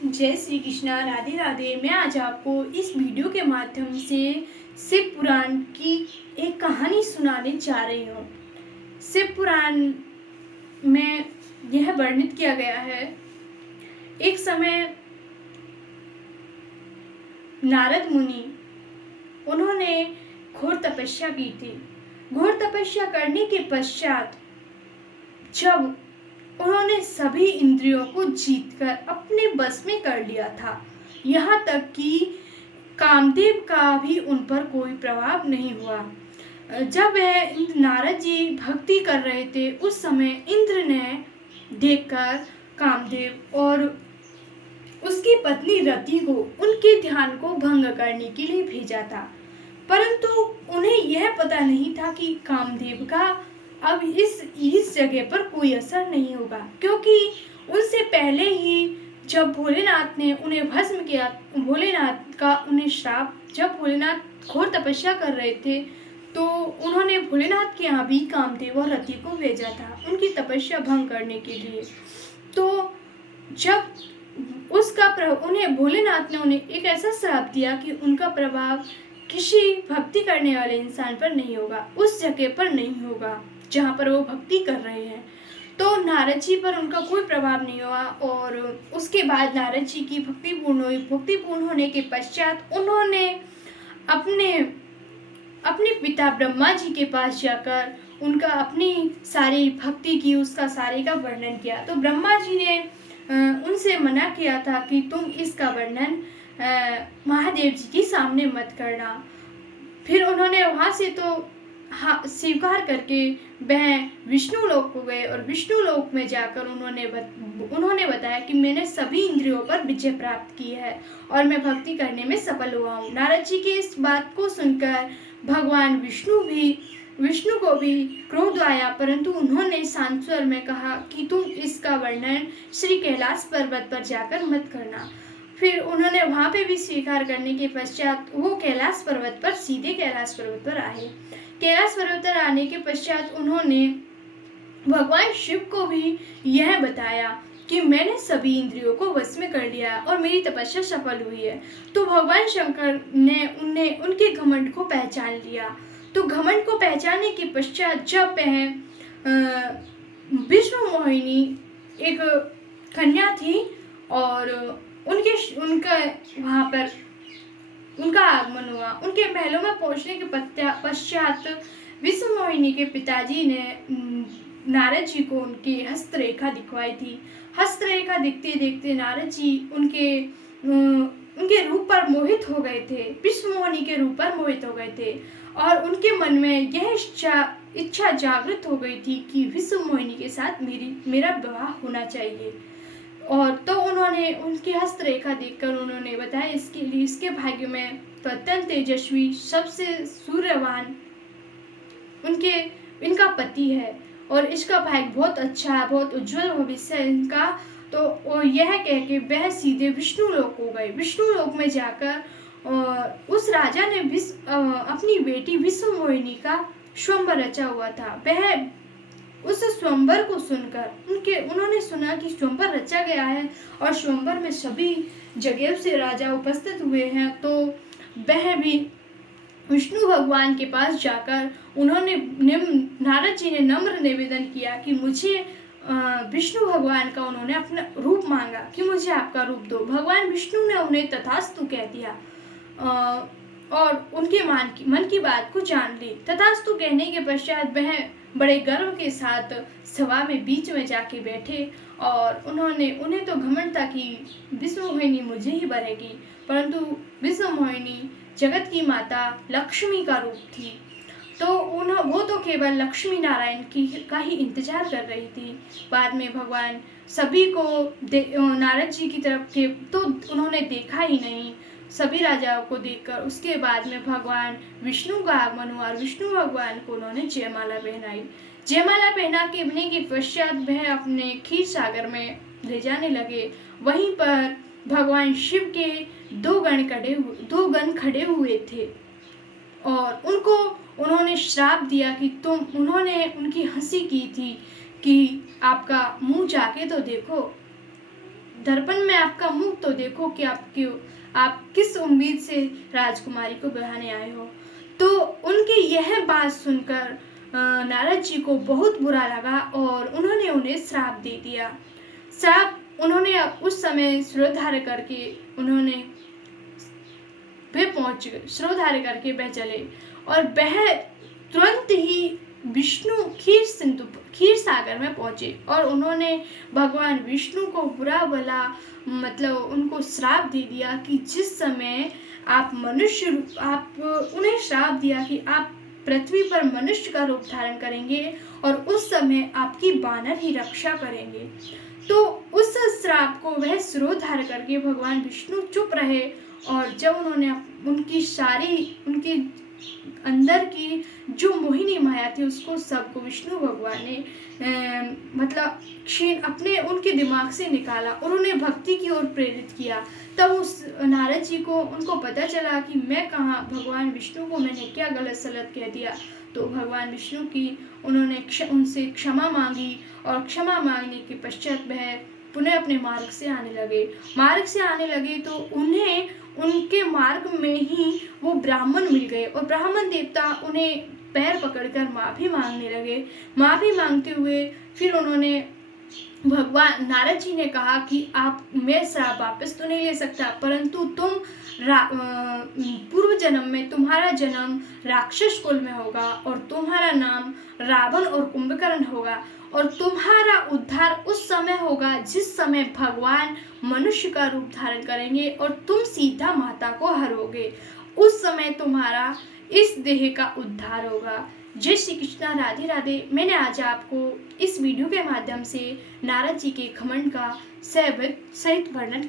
जय श्री कृष्णा, राधे राधे। मैं आज आपको इस वीडियो के माध्यम से शिव पुराण की एक कहानी सुनाने जा रही हूँ। शिव पुराण में यह वर्णित किया गया है, एक समय नारद मुनि उन्होंने घोर तपस्या की थी। घोर तपस्या करने के पश्चात जब उन्होंने सभी इंद्रियों को जीतकर अपने बस में कर लिया था, यहाँ तक कि कामदेव का भी उन पर कोई प्रभाव नहीं हुआ। जब वह नारद जी भक्ति कर रहे थे, उस समय इंद्र ने देखकर कामदेव और उसकी पत्नी रति को उनके ध्यान को भंग करने के लिए भेजा था, परंतु उन्हें यह पता नहीं था कि कामदेव का अब इस जगह पर कोई असर नहीं होगा, क्योंकि उनसे पहले ही जब भोलेनाथ ने उन्हें भस्म किया, भोलेनाथ का उन्हें श्राप, जब भोलेनाथ घोर तपस्या कर रहे थे तो उन्होंने भोलेनाथ के यहाँ भी कामदेव और रति को भेजा था उनकी तपस्या भंग करने के लिए। तो जब उन्हें भोलेनाथ ने उन्हें एक ऐसा श्राप दिया कि उनका प्रभाव किसी भक्ति करने वाले इंसान पर नहीं होगा, उस जगह पर नहीं होगा जहाँ पर वो भक्ति कर रहे हैं। तो नारद जी पर उनका कोई प्रभाव नहीं हुआ और उसके बाद नारद जी की भक्ति पूर्ण हुई। भक्ति पूर्ण होने के पश्चात उन्होंने अपने पिता ब्रह्मा जी के पास जाकर उनका अपनी सारी भक्ति की, उसका सारे का वर्णन किया। तो ब्रह्मा जी ने उनसे मना किया था कि तुम इसका वर्णन महादेव जी के सामने मत करना। फिर उन्होंने वहाँ से तो स्वीकार करके वह विष्णु लोक को गए और विष्णु लोक में जाकर उन्होंने बताया कि मैंने सभी इंद्रियों पर विजय प्राप्त की है और मैं भक्ति करने में सफल हुआ हूँ। नारद जी की इस बात को सुनकर भगवान विष्णु को भी क्रोध आया, परंतु उन्होंने शांत स्वर में कहा कि तुम इसका वर्णन श्री कैलाश पर्वत पर जाकर मत करना। फिर उन्होंने वहाँ पे भी स्वीकार करने के पश्चात वो सीधे कैलाश पर्वत पर आए। कैलाश पर्वत पर आने के पश्चात उन्होंने भगवान शिव को भी यह बताया कि मैंने सभी इंद्रियों को वश में कर लिया और मेरी तपस्या सफल हुई है। तो भगवान शंकर ने उनके घमंड को पहचान लिया। तो घमंड को पहचानने के पश्चात जब वह विष्णु मोहिनी एक कन्या थी और उनका वहाँ पर उनका आगमन हुआ। उनके महलों में पहुँचने के पश्चात विष्णु मोहिनी के पिताजी ने नारद जी को उनकी हस्तरेखा दिखवाई थी। हस्तरेखा देखते देखते नारद जी उनके रूप पर मोहित हो गए थे, विष्णु मोहिनी के रूप पर मोहित हो गए थे और उनके मन में यह इच्छा जागृत हो गई थी कि विष्णु मोहिनी के साथ मेरा विवाह होना चाहिए। और तो उन्होंने उनकी हस्तरेखा देखकर उन्होंने बताया इसके भाग्य में तो अत्यंत तेजस्वी, सबसे सूर्यवान इनका पति है और इसका भाग्य बहुत अच्छा है, बहुत उज्जवल भविष्य है इनका। तो यह कह के वह सीधे विष्णु लोक को गए। विष्णु लोक में जाकर उस राजा ने अपनी बेटी विष्णु मोहिनी का स्वयंवर रचा हुआ था। वह उस स्वयंवर को सुनकर उन्होंने सुना कि स्वयंवर रचा गया है और स्वयंवर में सभी जगह से राजा उपस्थित हुए हैं। तो वह भी विष्णु भगवान के पास जाकर उन्होंने नारद जी ने नम्र निवेदन किया कि मुझे विष्णु भगवान का उन्होंने अपना रूप मांगा कि मुझे आपका रूप दो। भगवान विष्णु ने उन्हें तथास्तु कह दिया और उनके मन की बात को जान ली। तथास्तु कहने के पश्चात वह बड़े गर्व के साथ सभा में बीच में जाके बैठे और उन्हें तो घमंड था कि विष्णु मोहिनी मुझे ही वरेगी, परंतु विष्णु मोहिनी जगत की माता लक्ष्मी का रूप थी। तो वो तो केवल लक्ष्मी नारायण का ही इंतजार कर रही थी। बाद में भगवान सभी को नारद जी की तरफ थे तो उन्होंने देखा ही नहीं, सभी राजाओं को देखकर उसके बाद में भगवान विष्णु का आगमन हुआ और विष्णु भगवान को उन्होंने जयमाला पहनाई। जयमाला पहना के पश्चात वह अपने क्षीर सागर में ले जाने लगे। वहीं पर भगवान शिव के दो गण खड़े हुए थे और उन्होंने श्राप दिया कि उन्होंने उनकी हंसी की थी कि आपका मुंह जाके तो देखो, दर्पण में आपका मुख तो देखो कि आप किस उम्मीद से राजकुमारी को ब्याहने आए हो। तो उनकी यह बात सुनकर नारद जी को बहुत बुरा लगा और उन्होंने उन्हें श्राप दे दिया। श्राप उन्होंने उस समय शिरोधार्य करके उन्होंने वे पहुंच गए, शिरोधार्य करके वह चले और वह तुरंत ही विष्णु क्षीर सागर में पहुंचे और उन्होंने भगवान विष्णु को बुरा भला मतलब उनको श्राप दे दिया कि जिस समय आप उन्हें श्राप दिया कि आप पृथ्वी पर मनुष्य का रूप धारण करेंगे और उस समय आपकी वानर ही रक्षा करेंगे। तो उस श्राप को वह शिरोधार्य करके भगवान विष्णु चुप रहे और जब उन्होंने उनकी अंदर की जो मोहिनी माया थी उसको सबको विष्णु भगवान ने मतलब उनके दिमाग से निकाला और उन्हें भक्ति की ओर प्रेरित किया। तब उस नारद जी को उनको पता चला कि मैं कहाँ भगवान विष्णु को मैंने क्या गलत सलत कह दिया। तो भगवान विष्णु की उन्होंने उनसे क्षमा मांगी और क्षमा मांगने के पश्चात वह पुनः अपने मार्ग से आने लगे तो उन्हें उनके मार्ग में ही वो ब्राह्मण मिल गए और ब्राह्मण देवता उन्हें पैर पकड़कर माफ़ी मांगने लगे। माफ़ी मांगते हुए फिर उन्होंने भगवान नारद जी ने कहा कि मैं श्राप वापस तो नहीं ले सकता, परंतु तुम पूर्व जन्म में तुम्हारा जन्म राक्षस कुल में होगा और तुम्हारा नाम रावण और कुंभकर्ण होगा और तुम्हारा उद्धार उस समय होगा जिस समय भगवान मनुष्य का रूप धारण करेंगे और तुम सीता माता को हरोगे। उस समय तुम्हारा इस देह का उद्धार होगा। जय श्री कृष्णा, राधे राधे। मैंने आज आपको इस वीडियो के माध्यम से नारद जी के घमंड का सहित वर्णन